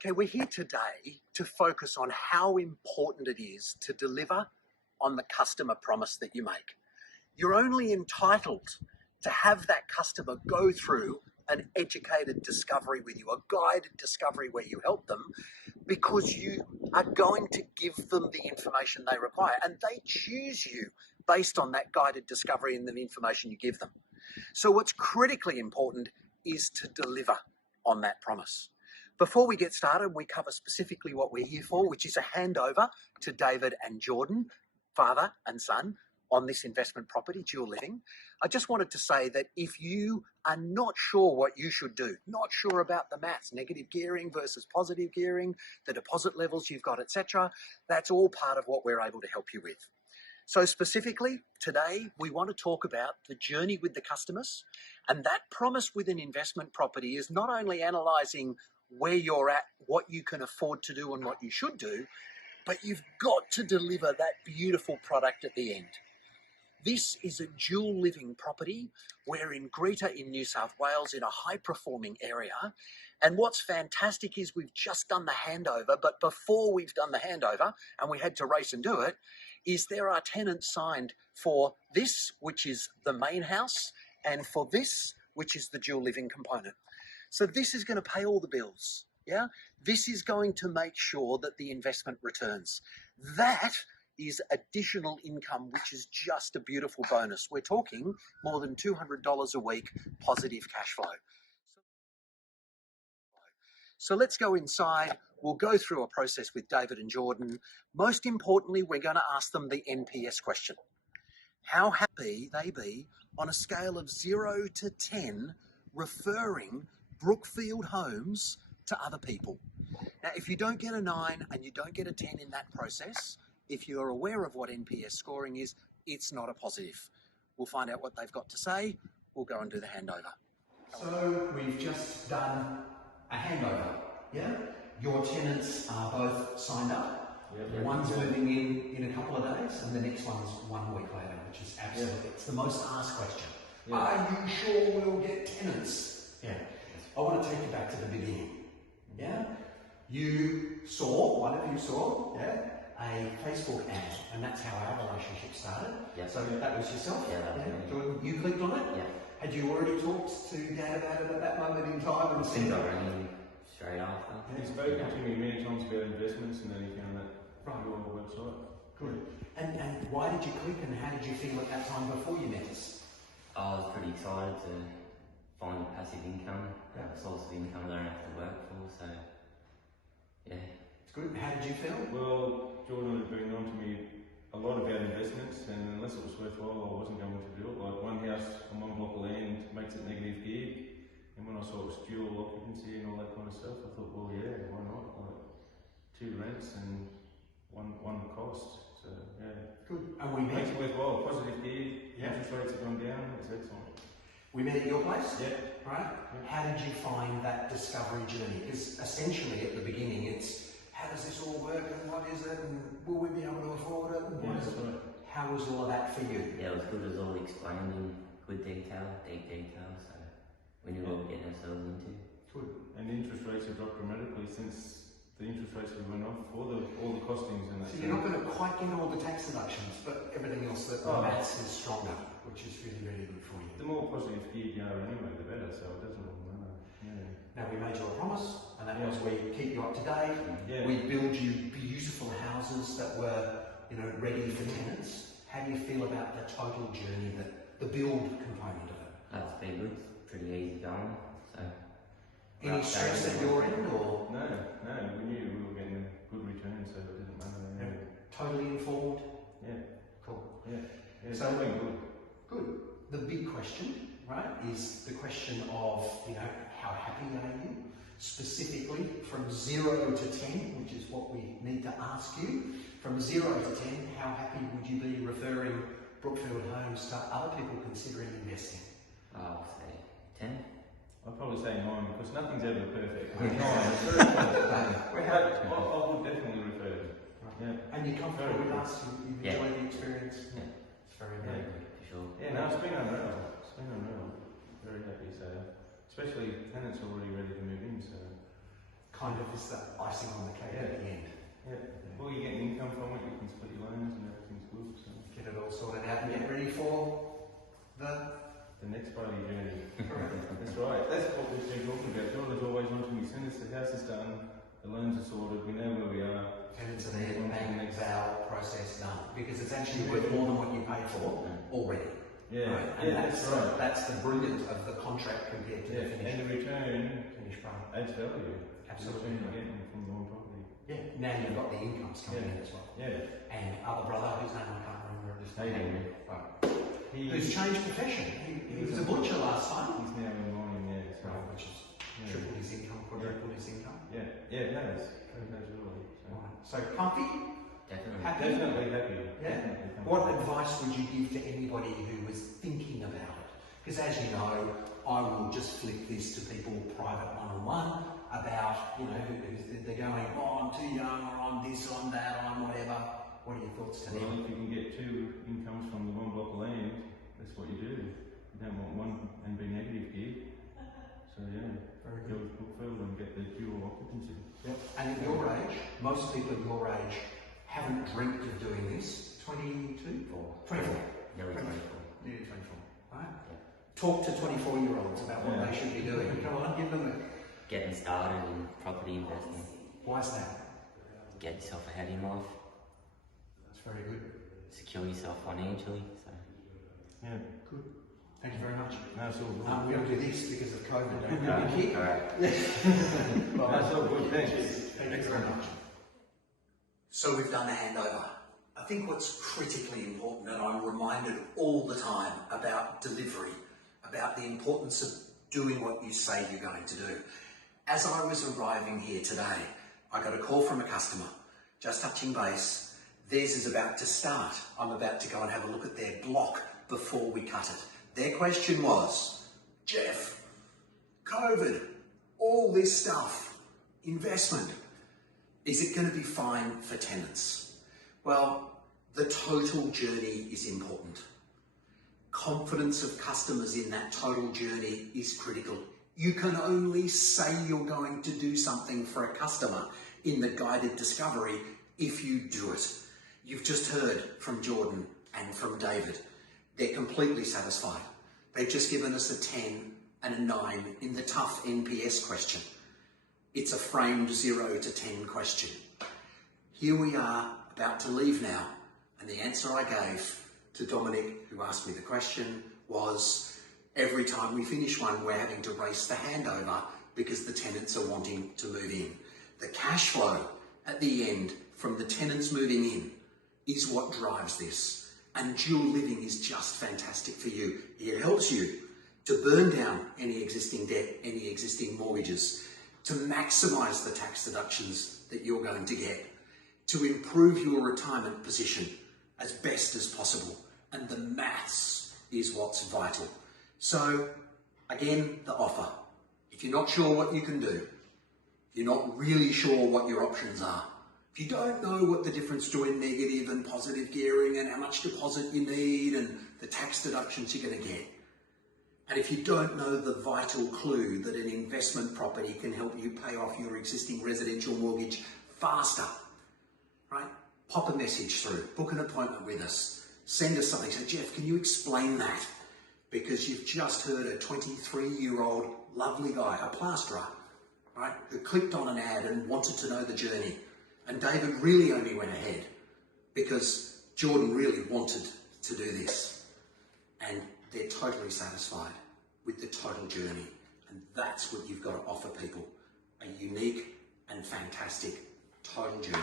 Okay, we're here today to focus on how important it is to deliver on the customer promise that you make. You're only entitled to have that customer go through an educated discovery with you, a guided discovery where you help them, because you are going to give them the information they require, and they choose you based on that guided discovery and the information you give them. So what's critically important is to deliver on that promise. Before we get started, we cover specifically what we're here for, which is a handover to David and Jordan, father and son, on this investment property, Dual Living. I just wanted to say that if you are not sure what you should do, not sure about the maths, negative gearing versus positive gearing, the deposit levels you've got, etc., that's all part of what we're able to help you with. So specifically, today, we want to talk about the journey with the customers, and that promise with an investment property is not only analysing where you're at, what you can afford to do and what you should do, but you've got to deliver that beautiful product at the end. This is a dual living property. We're in Greta in New South Wales in a high performing area. And what's fantastic is we've just done the handover, but before we've done the handover, and we had to race and do it, is there are tenants signed for this, which is the main house, and for this, which is the dual living component. So this is going to pay all the bills. Yeah, this is going to make sure that the investment returns. That is additional income, which is just a beautiful bonus. We're talking more than $200 a week positive cash flow. So let's go inside. We'll go through a process with David and Jordan. Most importantly, we're going to ask them the NPS question. How happy they be on a scale of 0 to 10 referring Brookfield Homes to other people. Now, if you don't get a 9 and you don't get a 10 in that process, if you're aware of what NPS scoring is, it's not a positive. We'll find out what they've got to say. We'll go and do the handover. So we've just done a handover, yeah? Your tenants are both signed up. Yep. One's moving in a couple of days and the next one's 1 week later, which is absolutely, it's the most asked question. Yeah. Are you sure we'll get tenants? Yeah. I want to take you back to the beginning, yeah? You saw, one of you saw, yeah, a Facebook ad, and that's how our relationship started. Yeah. So that was yourself? Yeah, that was me. You clicked on it? Yeah. Had you already talked to Dad about it at that moment in time? And I think I rang him straight after. He's spoken to me many times about investments and then he found that on the website. Good. And why did you click and how did you feel at that time before you met us? I was pretty excited to find a passive income, a source of income I don't have to work for, so yeah. It's good. How did you feel? Well, Jordan had been on to me a lot about investments, and unless it was worthwhile, I wasn't going to do it. Like one house on one block of land makes it negative geared, and when I saw it was dual occupancy and all that kind of stuff, I thought, well, yeah, why not? Like 2 rents and one cost. So yeah, good. And we makes it worthwhile. Positive geared, interest rates have gone down. It's excellent. We met at your place? Yeah. Right? Yeah. How did you find that discovery journey? Because essentially at the beginning it's, how does this all work and what is it and will we be able to afford it and what is it? Right. How was all of that for you? Yeah, it was good. It was all explained in good detail, deep detail, so we knew what we were getting ourselves into. Good. And the interest rates have dropped dramatically since the interest rates have went off, all the costings and that. So you're not going to quite get all the tax deductions, but everything else, the maths is stronger, which is really, really good for you. The more positive geared you are anyway, the better, so it doesn't really matter. Yeah. Now we made you a promise, and that was we keep you up to date. Yeah. We build you beautiful houses that were, ready for tenants. How do you feel about the total journey, the build component of it? That's been good, pretty easy going. So. Any stress at your end, or? No, we knew we were getting a good return, so it didn't matter. Yeah. Totally informed? Yeah. Cool. Yeah. So good. Good. The big question, right, is the question of, how happy are you? Specifically from 0 to 10, which is what we need to ask you. From 0 to 10, how happy would you be referring Brookfield Homes to other people considering investing? I'll say 10. I'd probably say 9 because nothing's ever perfect. 9 is very close. I would definitely refer to it. Yeah. And you're comfortable with us? You've enjoyed the experience? Yeah. It's very good. For sure. Yeah, no, it's been unreal. Very happy, so especially tenants already ready to move in, so. kind of is the icing on the cake at the end. Yeah. Well, you get income from it, you can split your loans and everything's good. So. Get it all sorted out and get ready for the next part of your journey. That's right. That's what we've been talking about. Jordan's always wanted me, as soon as the house is done, the loans are sorted, we know where we are. tenants are there, bank, vow, process done. Because it's actually worth more than what you paid for already. Yeah, right? And that's, that's right. That's the brilliance of the contract compared to the And finished, the return finished product. adds value. Absolutely. The return you're getting from the one property. Yeah, now you've got the incomes coming in as well. Yeah. And other brother, whose name I can't remember at this time. Hayden. Who's changed profession. He was a butcher last time. He's now in mining, yeah. So, Right, which is tripled his income, quadrupled his income. yeah, it has. It has really. So. Right. So comfy? Definitely. Happy? Definitely happy. Yeah. Definitely What comfortable. advice would you give to anybody who was thinking about it? Because as you know, I will just flick this to people private one-on-one about, you know, they're going, oh, I'm too young, or I'm this, I'm that, I'm whatever. What are your thoughts to Well, them? if you can get two incomes from the one block of land, that's what you do. You don't want one and be negative geared. So yeah, Very go good. to Brookfield and get the dual occupancy. Yep. And at your age, most people at your age haven't dreamt of doing this. 22? 24. Nearly 24. Nearly 24. Right? Talk to 24-year-olds about what they should be doing. Come on, give them a... Getting started in property investing. Why is that? Get yourself ahead in life. That's very good. Secure yourself financially. So Yeah. Good. Thank you very much. No, it's all good. We don't do this because of COVID, don't we? Big hit. alright. That's all good, thanks. Thank you very much. So we've done the handover. I think what's critically important, and I'm reminded all the time about delivery, about the importance of doing what you say you're going to do. As I was arriving here today, I got a call from a customer, just touching base. Theirs is about to start. I'm about to go and have a look at their block before we cut it. Their question was, Jeff, COVID, all this stuff, investment, is it going to be fine for tenants? Well, the total journey is important. Confidence of customers in that total journey is critical. You can only say you're going to do something for a customer in the guided discovery if you do it. You've just heard from Jordan and from David. They're completely satisfied. They've just given us a 10 and a 9 in the tough NPS question. It's a framed 0 to 10 question. Here we are about to leave now, and the answer I gave to Dominic, who asked me the question, was every time we finish one, we're having to race the handover because the tenants are wanting to move in. The cash flow at the end from the tenants moving in is what drives this. And dual living is just fantastic for you. It helps you to burn down any existing debt, any existing mortgages, to maximise the tax deductions that you're going to get, to improve your retirement position as best as possible. And the maths is what's vital. So, again, the offer. If you're not sure what you can do, if you're not really sure what your options are, if you don't know what the difference between negative and positive gearing and how much deposit you need and the tax deductions you're going to get, and if you don't know the vital clue that an investment property can help you pay off your existing residential mortgage faster, right? Pop a message through, book an appointment with us, send us something, say, Jeff, can you explain that? Because you've just heard a 23-year-old lovely guy, a plasterer, right, who clicked on an ad and wanted to know the journey. And David really only went ahead because Jordan really wanted to do this. And they're totally satisfied with the total journey. And that's what you've got to offer people, a unique and fantastic total journey.